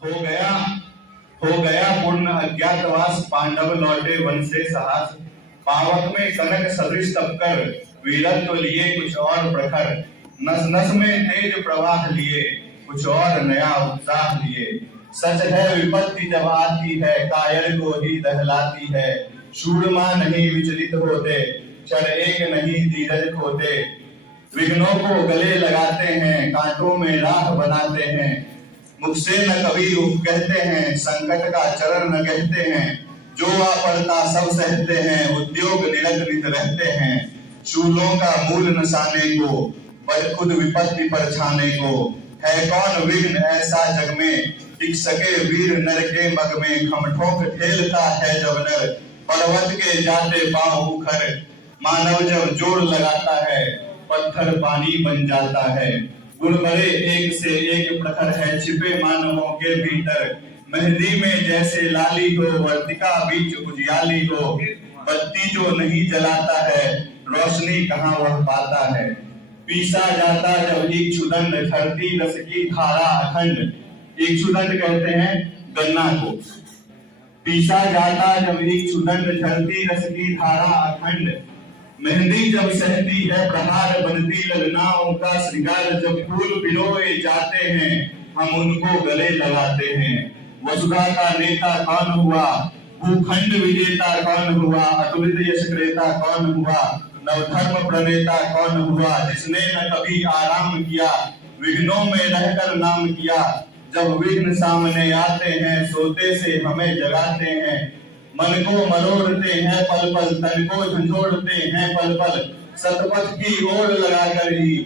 हो गया हो गया पूर्ण अज्ञातवास, पांडव लौटे वन से साहस। पावक में कनक सदृश तपकर, वीरत्व लिए कुछ और प्रखर। नस नस में तेज प्रवाह लिए, कुछ और नया उत्साह लिए। सच है विपत्ति जब आती है, कायर को ही दहलाती है। शूरमा नहीं विचलित होते, क्षण एक नहीं धीरज खोते। विघ्नों को गले लगाते हैं, कांटों में राह बनाते हैं। मुख से न कभी उफ कहते हैं, संकट का चरण न कहते हैं। जो आ पड़ता सब सहते हैं, उद्योग निरंतरित रहते हैं। शूलों का मूल नसाने को, पर खुद विपत्ति पर छाने को। है कौन विघ्न ऐसा जग में, टिक सके वीर नर के मग में। खमठोक ठेलता है जब नर, पर्वत के जाते पांव उखर। मानव जब जोर लगाता है, पत्थर पानी बन जाता है। गुण बड़े एक से एक प्रखर है, छिपे मानवों के भीतर। मेहंदी में जैसे लाली हो, वर्तिका बीच उजियाली हो। बत्ती जो नहीं जलाता है, रोशनी कहाँ वह पाता है। पीसा जाता जब इक्षुदंड, झरती रस की धारा अखंड। इक्षुदंड कहते हैं गन्ना को। पीसा जाता जब इक्षुदंड, झरती रस की धारा अखंड। मेहंदी जब सहती है प्रहार, बनती ललनाओं का श्रृंगार। जब फूल पिरोए जाते हैं, हम उनको गले लगाते हैं। वसुधा का नेता कौन हुआ, भूखंड विजेता कौन हुआ। अतुलित यश क्रेता कौन हुआ, नवधर्म प्रणेता कौन हुआ। जिसने न कभी आराम किया, विघ्नों में रहकर नाम किया। जब विघ्न सामने आते हैं, सोते से हमें जगाते हैं। मन को मरोड़ते हैं पल पल, तन को झंझोड़ते हैं पल पल। सतपथ की ओर लगाकर ही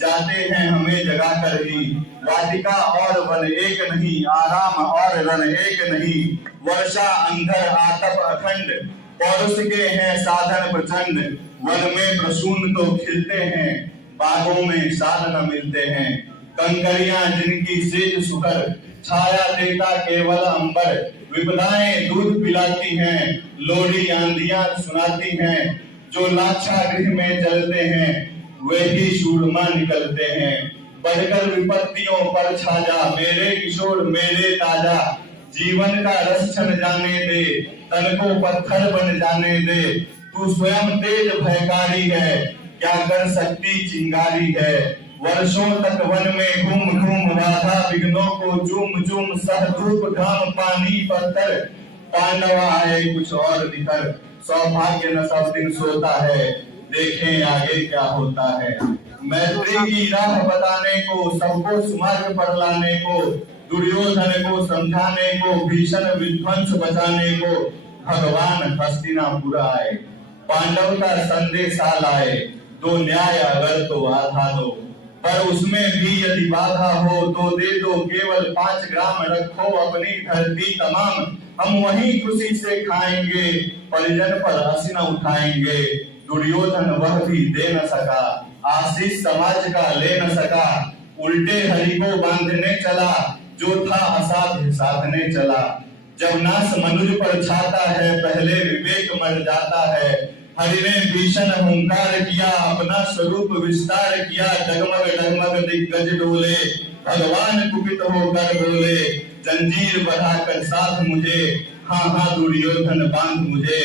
जाते हैं हमें जगाकर ही। वाटिका और वन एक नहीं, आराम और रन एक नहीं। वर्षा अंधर आतप अखंड, पौरुष के हैं साधन प्रचंड। वन में प्रसून तो खिलते हैं, बागों में साध न मिलते हैं। कंकरियां जिनकी सेज सुकर, छाया देता केवल अंबर। विपदाएं दूध पिलाती हैं, लोरी आंधियां सुनाती हैं। जो लाछा गृह में जलते हैं, वे ही शूरमा निकलते हैं। बढ़कर विपत्तियों पर छाजा, मेरे किशोर मेरे ताजा। जीवन का रस छन जाने दे, तन को पत्थर बन जाने दे। तू स्वयं तेज भयकारी है, क्या कर सकती चिंगारी है। वर्षों तक वन में घूम घूम, बाधा विघ्नों को चूम चूम। सह धूप घाम पानी पत्थर, पांडव आए कुछ और निकर। सौभाग्य न सब दिन सोता है, देखें आगे क्या होता है। मैत्री की राह बताने को, सबको सुमार्ग पर लाने को। दुर्योधन को समझाने को, भीषण विध्वंस बचाने को। भगवान हस्तिनापुर आए, पांडव का संदेशा लाए। दो न्याय अगर तो आधा दो, पर उसमें भी यदि बाधा हो तो दे दो। केवल 5 ग्राम रखो अपनी धरती तमाम। हम वहीं खुशी से खाएंगे, परिजन पर हंसी न उठाएंगे। दुर्योधन वह भी दे न सका, आशीष समाज का ले न सका। उल्टे हरि को बांधने चला, जो था असाध्य साधने चला। जब नाश मनुज पर छाता है, पहले विवेक मर जाता है। हरि ने भीषण हुंकार किया, अपना स्वरूप विस्तार किया। डगमग डगमग दिग्गज डोले, भगवान कुपित होकर बोले। जंजीर बढ़ाकर साथ मुझे, हाँ हाँ दुर्योधन बांध मुझे।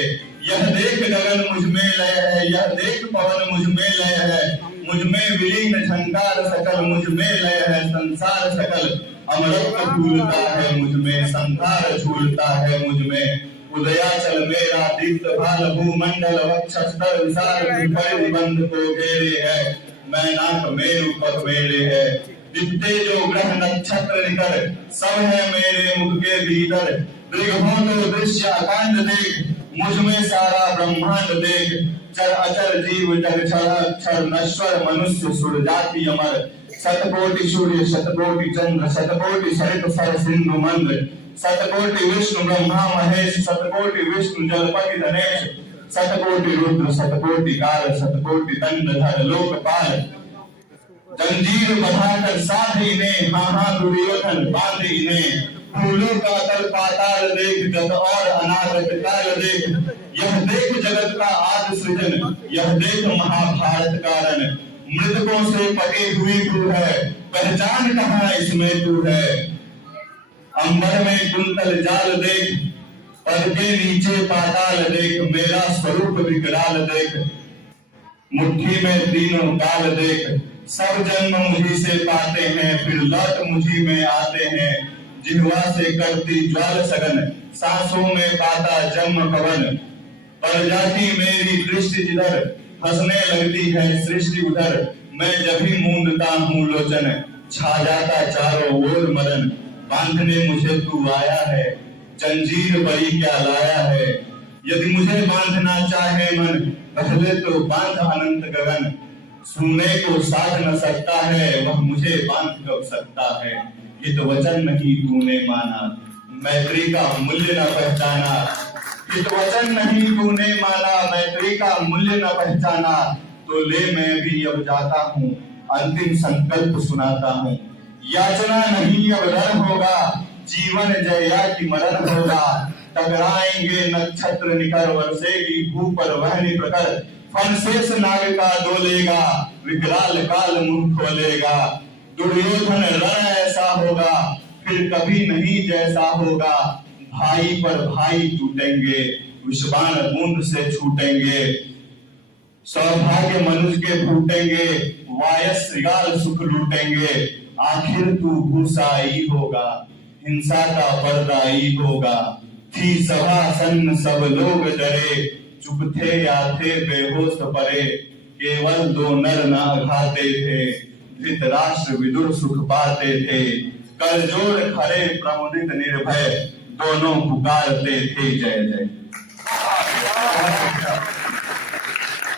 यह देख गगन मुझ में लय है, यह देख पवन मुझ में लय है। मुझ में विलीन झंकार सकल, मुझ में लय है संसार सकल। अमृत फूलता है मुझ में, संसार झूलता है मुझ में। उदयाचल मेरा दीप्त भाल, भूमंडल वक्षस्तर विशाल। परिबंध को घेरे है, मैं नाक मेरु पर मेरे है। दिखते जो ग्रह नक्षत्र निकर, सब है मेरे मुख के भीतर। दृग्भों तो दृश्य अकांड देख, मुझ में सारा ब्रह्मांड देख। चर अचर जीव जग क्षर अक्षर, नश्वर मनुष्य सुर जाति अमर। शतकोटि सूर्य शतकोटि चंद्र, शतकोटि सरित सर सिंधु मंद। शतकोटि विष्णु ब्रह्मा महेश, शतकोटि विष्णु जलपति धनेश। शतकोटि रुद्र शतकोटि काल, शतकोटि दंडधर लोकपाल। जंजीर बढ़ाकर साध इन्हें, हाँ हाँ दुर्योधन बांध इन्हें। फूलों का तल पाताल देख, जग और अनागत काल देख। यह देख जगत का आदि सृजन, यह देख महाभारत कारण। मृतकों से पटी हुई तू है, पहचान कहाँ इसमें तू है। अंबर में कुंतल जाल देख, पद के नीचे पाताल देख, मेरा स्वरूप विकराल देख, मुट्ठी में तीनों काल देख, सब जन्म मुझी से पाते हैं, फिर लौट मुझी में आते हैं, जिह्वा से करती ज्वाल सगन, सांसों में पाता जन्म पवन, पर जाती मेरी दृष्टि जिधर, हंसने लगती है सृष्टि उधर, मैं जब भी मूंदता हूँ लोचन, छा जाता चारों ओर मदन, बांधने मुझे तू आया है, जंजीर बड़ी क्या लाया है, यदि मुझे बांधना चाहे मन, पहले तो बांध अनंत गगन, सुनने को साध न सकता है, वह मुझे बांध कब सकता है, हित वचन नहीं तूने माना, मैत्री का मूल्य न पहचाना, हित वचन नहीं तूने माना, मैत्री का मूल्य न पहचाना, तो ले मैं भी अब जाता हूँ, अंतिम संकल्प सुनाता हूँ, याचना नहीं अब डर होगा, जीवन जया की मरण होगा, टकराएंगे नक्षत्र निकर, वर्षेगी भू पर वहनी प्रखर, फनशेष नाग का डोलेगा, विकराल काल मुंह खोलेगा, दुर्योधन रण ऐसा होगा, फिर कभी नहीं जैसा होगा, भाई पर भाई टूटेंगे, विषबाण बूंद से छूटेंगे, सौभाग्य मनुष्य के फूटेंगे, वायस श्रृगाल सुख लूटेंगे, आखिर तू भूसाई होगा, हिंसा का पर्दाई होगा, थी सभा सन्न सब लोग डरे, चुप थे या थे बेहोश परे, केवल दो नर ना खाते थे, धृतराष्ट्र विदुर सुख पाते थे, कर जोड़ खड़े प्रमुदित निर्भय, दोनों पुकारते थे जय जय।